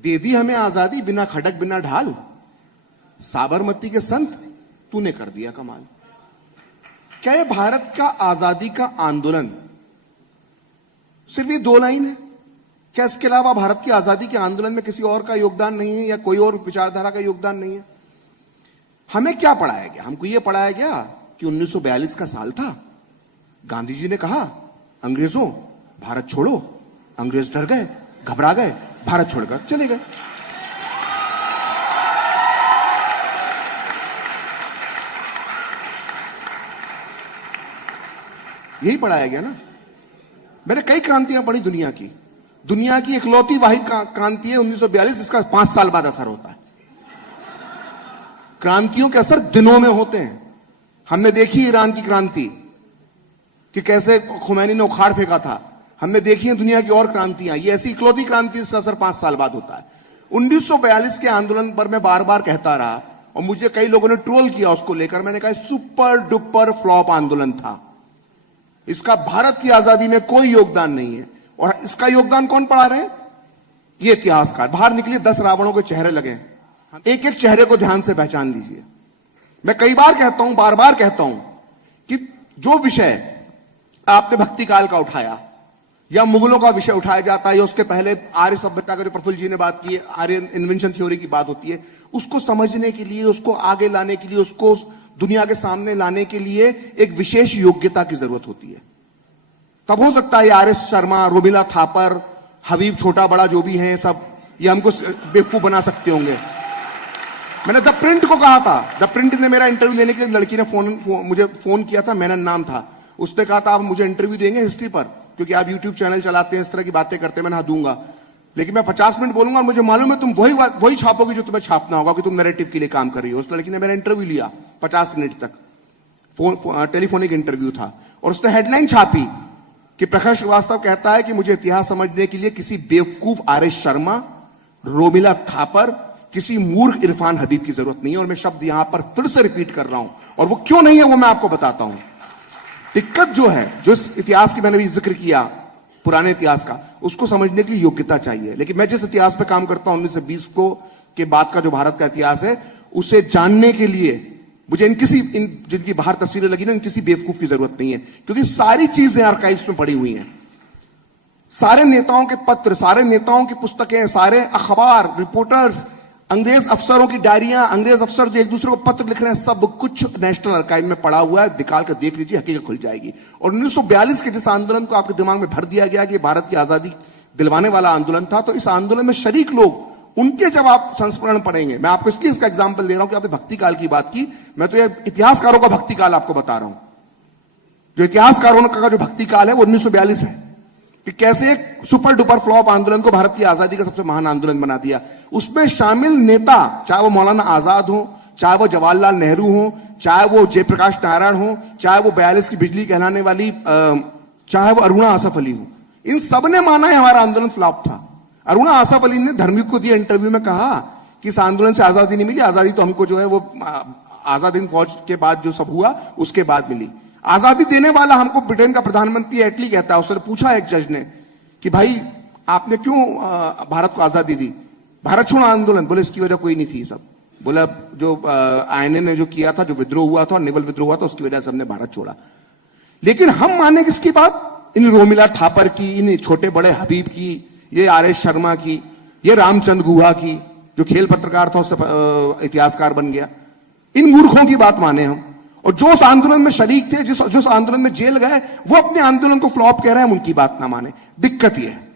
दे दी हमें आजादी बिना खड़क बिना ढाल, साबरमती के संत तूने कर दिया कमाल। क्या ये भारत का आजादी का आंदोलन सिर्फ ये 2 लाइन है? क्या इसके अलावा भारत की आजादी के आंदोलन में किसी और का योगदान नहीं है या कोई और विचारधारा का योगदान नहीं है? हमें क्या पढ़ाया गया? हमको यह पढ़ाया गया कि 1942 का साल था, गांधी जी ने कहा अंग्रेजों भारत छोड़ो, अंग्रेज डर गए, घबरा गए, भारत छोड़कर चले गए। यही पढ़ाया गया ना। मैंने कई क्रांतियां पढ़ी दुनिया की, दुनिया की इकलौती वाहिद क्रांति है 1942, जिसका 5 साल बाद असर होता है। क्रांतियों के असर दिनों में होते हैं। हमने देखी ईरान की क्रांति कि कैसे खुमैनी ने उखाड़ फेंका था। हमने देखी है दुनिया की और क्रांतियां। ये ऐसी इकलौती क्रांति जिसका असर 5 साल बाद होता है। 1942 के आंदोलन पर मैं बार बार कहता रहा और मुझे कई लोगों ने ट्रोल किया उसको लेकर। मैंने कहा सुपर डुपर फ्लॉप आंदोलन था, इसका भारत की आजादी में कोई योगदान नहीं है। और इसका योगदान कौन पढ़ा रहे हैं? ये इतिहासकार। बाहर निकलिए, 10 रावणों के चेहरे लगे, एक एक चेहरे को ध्यान से पहचान लीजिए। मैं कई बार कहता हूं, बार बार कहता हूं कि जो विषय आपने भक्ति काल का उठाया या मुगलों का विषय उठाया जाता है या उसके पहले आर्य सभ्यता का जो प्रफुल्ल जी ने बात की है, आर्य इन्वेंशन थ्योरी की बात होती है, उसको समझने के लिए, उसको आगे लाने के लिए, उसको दुनिया के सामने लाने के लिए एक विशेष योग्यता की जरूरत होती है। तब हो सकता है आर एस शर्मा, रोमिला थापर, हबीब छोटा बड़ा जो भी हैं सब, ये हमको बेवकूफ बना सकते होंगे। मैंने द प्रिंट को कहा था, द प्रिंट ने मेरा इंटरव्यू लेने के लिए लड़की ने मुझे फोन किया था, मेनन नाम था। उसने कहा था आप मुझे इंटरव्यू देंगे हिस्ट्री पर, क्योंकि आप यूट्यूब चैनल चलाते हैं, इस तरह की बातें करते हैं। मैंने हाँ दूंगा, लेकिन मैं 50 मिनट बोलूंगा और मुझे मालूम है तुम वही छापोगे जो तुम्हें छापना होगा कि तुम नैरेटिव के लिए काम कर रही हो। उस लड़की ने मेरा इंटरव्यू लिया 50 मिनट तक, टेलीफोनिक इंटरव्यू था, और उसने हेडलाइन छापी कि प्रखर श्रीवास्तव कहता है कि मुझे इतिहास समझने के लिए किसी बेवकूफ आर एस शर्मा, रोमिला थापर, किसी मूर्ख इरफान हबीब की जरूरत नहीं है। और मैं शब्द यहां पर फिर से रिपीट कर रहा हूं, और वो क्यों नहीं है वो मैं आपको बताता हूं। दिक्कत जो है, जो इतिहास की मैंने भी जिक्र किया, पुराने इतिहास का, उसको समझने के लिए योग्यता चाहिए। लेकिन मैं जिस इतिहास पे काम करता हूं 1920 को के बाद का जो भारत का इतिहास है, उसे जानने के लिए मुझे जिनकी बाहर तस्वीरें लगी ना, इन किसी बेवकूफ की जरूरत नहीं है, क्योंकि सारी चीजें आर्काइव्स में पड़ी हुई हैं। सारे नेताओं के पत्र, सारे नेताओं की पुस्तकें, सारे अखबार, रिपोर्टर्स, अंग्रेज अफसरों की डायरियां, अंग्रेज अफसर जो एक दूसरे को पत्र लिख रहे हैं, सब कुछ नेशनल आर्काइव में पड़ा हुआ है। निकाल कर देख लीजिए, हकीकत खुल जाएगी। और 1942 के जिस आंदोलन को आपके दिमाग में भर दिया गया कि भारत की आजादी दिलवाने वाला आंदोलन था, तो इस आंदोलन में शरीक लोग, उनके जब आप संस्मरण पढ़ेंगे, मैं आपको इसलिए इसका एग्जाम्पल दे रहा हूं कि आपने भक्ति काल की बात की, मैं तो ये इतिहासकारों का भक्ति काल आपको बता रहा हूं। जो इतिहासकारों का जो भक्ति काल है वो 1942 है, कि कैसे एक सुपर डुपर फ्लॉप आंदोलन को भारत की आजादी का सबसे महान आंदोलन बना दिया। उसमें शामिल नेता, चाहे वो मौलाना आजाद हो, चाहे वो जवाहरलाल नेहरू हो, चाहे वो जयप्रकाश नारायण हो, चाहे वो 42 की बिजली कहलाने वाली, चाहे वो अरुणा आसफ अली हो, इन सब ने माना है हमारा आंदोलन फ्लॉप था। अरुणा आसफ अली ने धर्मिक को दिए इंटरव्यू में कहा कि इस आंदोलन से आजादी नहीं मिली, आजादी तो हमको जो है वो आजाद हिंद फौज के बाद जो सब हुआ उसके बाद मिली। आजादी देने वाला हमको ब्रिटेन का प्रधानमंत्री एटली कहता है। उसने पूछा एक जज ने कि भाई आपने क्यों भारत को आजादी दी? भारत छोड़ो आंदोलन। बोले इसकी वजह कोई नहीं थी सब, बोला जो आईएनए ने जो किया था, जो विद्रोह हुआ था, नेवल विद्रोह हुआ था, उसकी वजह से हमने भारत छोड़ा। लेकिन हम माने किसकी बात? इन रोमिला थापर की, इन छोटे बड़े हबीब की, ये आर एस शर्मा की, ये रामचंद्र गुहा की, जो खेल पत्रकार था उससे इतिहासकार बन गया। इन मूर्खों की बात माने हम, और जो उस आंदोलन में शरीक थे, जिस आंदोलन में जेल गए, वो अपने आंदोलन को फ्लॉप कह रहे हैं, हम उनकी बात ना माने। दिक्कत ये है।